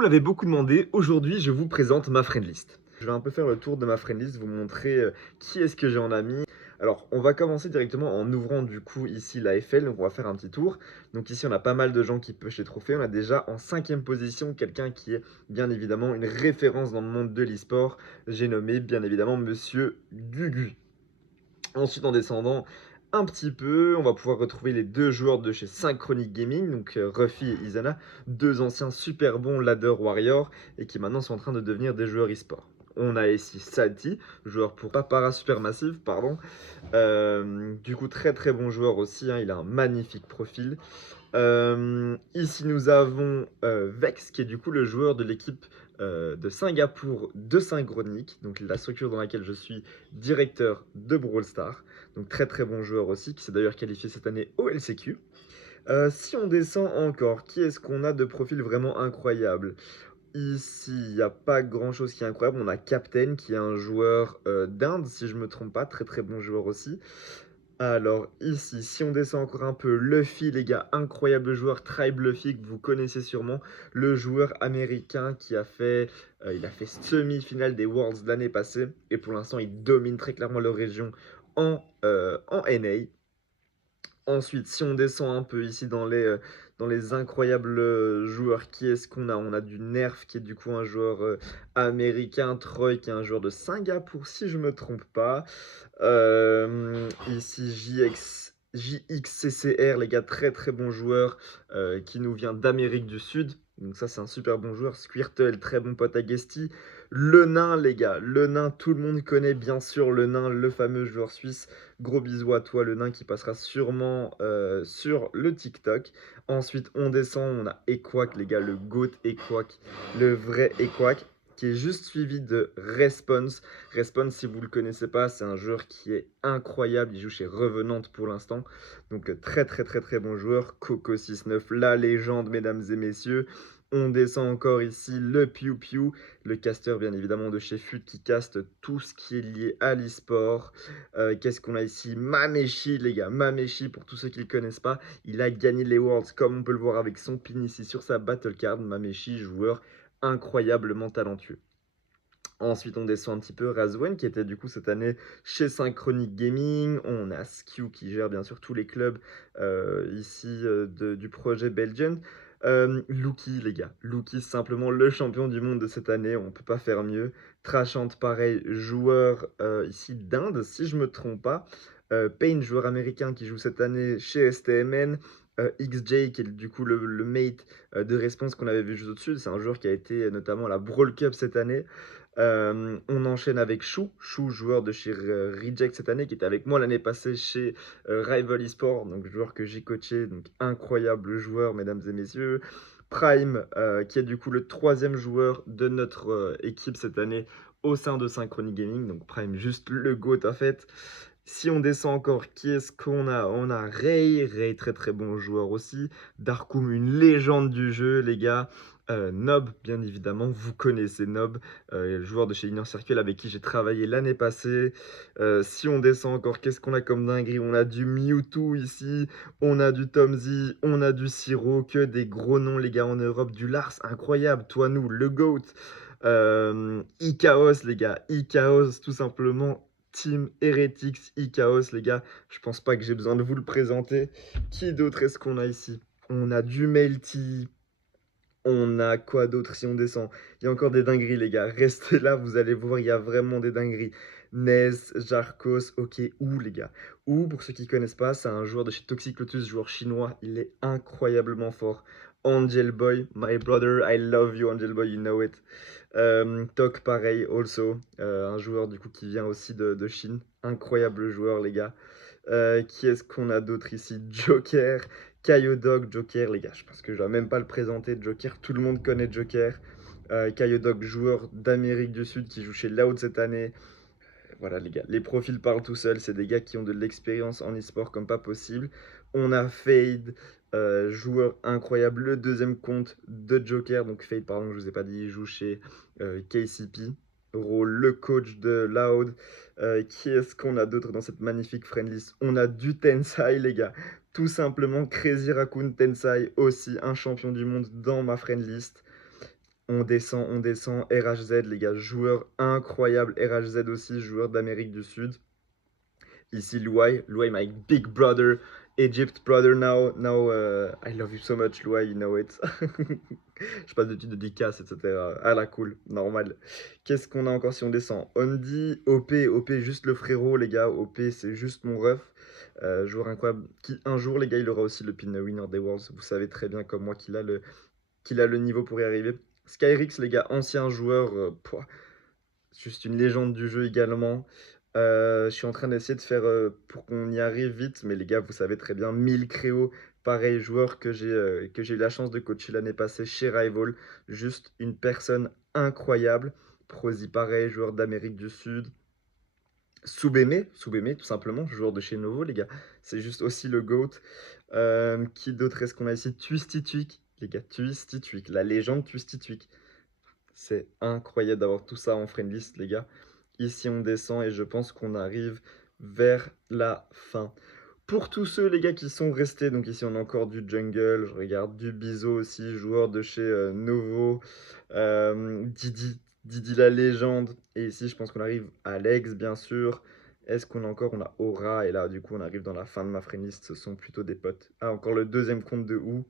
Vous l'avez beaucoup demandé, aujourd'hui je vous présente ma friend list. Je vais un peu faire le tour de ma friend list, vous montrer qui est-ce que j'ai en ami. Alors on va commencer directement en ouvrant du coup ici la FL, donc on va faire un petit tour. Donc ici on a pas mal de gens qui pêchent les trophées, on a déjà en 5e position quelqu'un qui est bien évidemment une référence dans le monde de l'e-sport. J'ai nommé bien évidemment Monsieur Gugu. Ensuite, en descendant un petit peu, on va pouvoir retrouver les deux joueurs de chez Synchronic Gaming, donc Ruffy et Izana, deux anciens super bons ladder warriors et qui maintenant sont en train de devenir des joueurs e-sport. On a ici Salty, joueur pour Papara Supermassive, pardon. Du coup, très très bon joueur aussi, hein, il a un magnifique profil. Ici, nous avons Vex, qui est du coup le joueur de l'équipe de Singapour de Synchronic, donc la structure dans laquelle je suis directeur de Brawl Stars. Donc très très bon joueur aussi, qui s'est d'ailleurs qualifié cette année au LCQ. Si on descend encore, qui est-ce qu'on a de profil vraiment incroyable? Ici, il n'y a pas grand-chose qui est incroyable. On a Captain, qui est un joueur d'Inde, si je ne me trompe pas, très très bon joueur aussi. Alors ici, si on descend encore un peu, Luffy, les gars, incroyable joueur, Tribe Luffy, que vous connaissez sûrement, le joueur américain qui a fait, il a fait semi-finale des Worlds l'année passée, et pour l'instant, il domine très clairement leur région en NA. Ensuite, si on descend un peu ici dans les incroyables joueurs, qui est-ce qu'on a? On a du Nerf qui est du coup un joueur américain, Troy qui est un joueur de Singapour si je me trompe pas. Ici JXCCR, les gars, très très bon joueur qui nous vient d'Amérique du Sud. Donc ça c'est un super bon joueur. Squirtle, très bon pote à Guesty. Le nain, les gars, le nain, tout le monde connaît bien sûr le nain, le fameux joueur suisse. Gros bisous à toi, le nain qui passera sûrement sur le TikTok. Ensuite, on descend, on a Equack, les gars, le GOAT Equack, le vrai Equack, qui est juste suivi de Response. Response, si vous ne le connaissez pas, c'est un joueur qui est incroyable. Il joue chez Revenant pour l'instant. Donc, très, très, très, très bon joueur. Coco69, la légende, mesdames et messieurs. On descend encore ici le Piu Piu, le caster bien évidemment de chez FUT qui caste tout ce qui est lié à l'e-sport. Qu'est-ce qu'on a ici? Mameshi, les gars. Mameshi, pour tous ceux qui ne le connaissent pas, il a gagné les Worlds, comme on peut le voir avec son pin ici sur sa battle card. Mameshi, joueur incroyablement talentueux. Ensuite, on descend un petit peu Razwen, qui était du coup cette année chez Synchronic Gaming. On a Skew qui gère bien sûr tous les clubs ici du projet Belgian. Luki, les gars. Luki, simplement le champion du monde de cette année. On ne peut pas faire mieux. Trashant, pareil, joueur ici d'Inde, si je ne me trompe pas. Payne, joueur américain qui joue cette année chez STMN. XJ, qui est du coup le mate de Response qu'on avait vu juste au-dessus. C'est un joueur qui a été notamment à la Brawl Cup cette année. On enchaîne avec Chou, joueur de chez Reject cette année, qui était avec moi l'année passée chez Rival Esport, donc joueur que j'ai coaché, donc incroyable joueur, mesdames et messieurs. Prime, qui est du coup le troisième joueur de notre équipe cette année au sein de Synchrony Gaming, donc Prime, juste le GOAT en fait. Si on descend encore, qui est-ce qu'on a? On a Ray, très très bon joueur aussi. Darkoum, une légende du jeu, les gars. Nob, bien évidemment, vous connaissez Nob, joueur de chez Inner Circle avec qui j'ai travaillé l'année passée. Si on descend encore, qu'est-ce qu'on a comme dinguerie? On a du Mewtwo ici, on a du Tomzy, on a du Siro, que des gros noms, les gars, en Europe. Du Lars, incroyable, toi, nous, le GOAT. Ichaos, les gars, Ichaos, tout simplement. Team Heretics, Ichaos, les gars. Je pense pas que j'ai besoin de vous le présenter. Qui d'autre est-ce qu'on a ici? On a du Melty. On a quoi d'autre si on descend? Il y a encore des dingueries, les gars. Restez là, vous allez voir, il y a vraiment des dingueries. Nez, Jarkos, ok, Ou, les gars. Ou, pour ceux qui ne connaissent pas, c'est un joueur de chez Toxic Lotus, joueur chinois. Il est incroyablement fort. Angel Boy, my brother, I love you, Angel Boy, you know it. Tok, pareil, also. Un joueur, du coup, qui vient aussi de Chine. Incroyable joueur, les gars. Qui est-ce qu'on a d'autre ici? Joker, Kyodog, Joker, les gars, je pense que je ne dois même pas le présenter. Joker, tout le monde connaît Joker. Kyodog, joueur d'Amérique du Sud qui joue chez Loud cette année. Voilà, les gars, les profils parlent tout seuls. C'est des gars qui ont de l'expérience en e-sport comme pas possible. On a Fade, joueur incroyable, le deuxième compte de Joker. Donc Fade, pardon, je vous ai pas dit, il joue chez KCP. Rôle, le coach de Loud. Qui est-ce qu'on a d'autre dans cette magnifique friend list? On a du Tensai, les gars. Tout simplement, Crazy Raccoon Tensai, aussi un champion du monde dans ma friend list. On descend. RHZ, les gars, joueur incroyable. RHZ aussi, joueur d'Amérique du Sud. Ici, Luai, my big brother, Egypt brother now, I love you so much, Luai, you know it. Je passe de petites dédicaces, etc. Ah la cool, normal. Qu'est-ce qu'on a encore si on descend? Ondi, OP, juste le frérot, les gars. OP, c'est juste mon ref. Joueur incroyable. Qui, un jour, les gars, il aura aussi le pin winner des Worlds. Vous savez très bien comme moi qu'il a le niveau pour y arriver. Skyrix, les gars, ancien joueur, juste une légende du jeu également. Je suis en train d'essayer de faire pour qu'on y arrive vite, mais les gars, vous savez très bien, 1000 créos, pareil, joueur que j'ai eu la chance de coacher l'année passée chez Rival. Juste une personne incroyable. Prosi, pareil, joueur d'Amérique du Sud. Soubémé, tout simplement, joueur de chez Novo, les gars. C'est juste aussi le GOAT. Qui d'autre est-ce qu'on a ici? Twisty les gars, Twisty la légende Twisty. C'est incroyable d'avoir tout ça en friendlist, les gars. Ici, on descend et je pense qu'on arrive vers la fin. Pour tous ceux, les gars, qui sont restés, donc ici, on a encore du Jungle. Je regarde du Bizo aussi, joueur de chez Novo. Didi la légende. Et ici, je pense qu'on arrive à Lex, bien sûr. Est-ce qu'on a encore? On a Aura. Et là, du coup, on arrive dans la fin de ma friendlist. Ce sont plutôt des potes. Ah, encore le deuxième compte de Ou.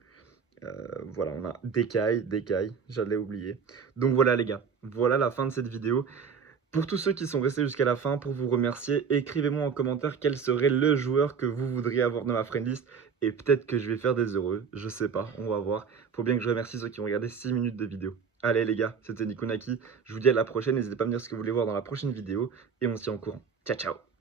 Voilà, on a Dekai, j'allais oublier. Donc voilà les gars, voilà la fin de cette vidéo. Pour tous ceux qui sont restés jusqu'à la fin, pour vous remercier, écrivez-moi en commentaire quel serait le joueur que vous voudriez avoir dans ma friendlist. Et peut-être que je vais faire des heureux, je sais pas, on va voir. Faut bien que je remercie ceux qui ont regardé 6 minutes de vidéo. Allez les gars, c'était Nikonaki, je vous dis à la prochaine, n'hésitez pas à me dire ce que vous voulez voir dans la prochaine vidéo. Et on se tient au courant. Ciao ciao.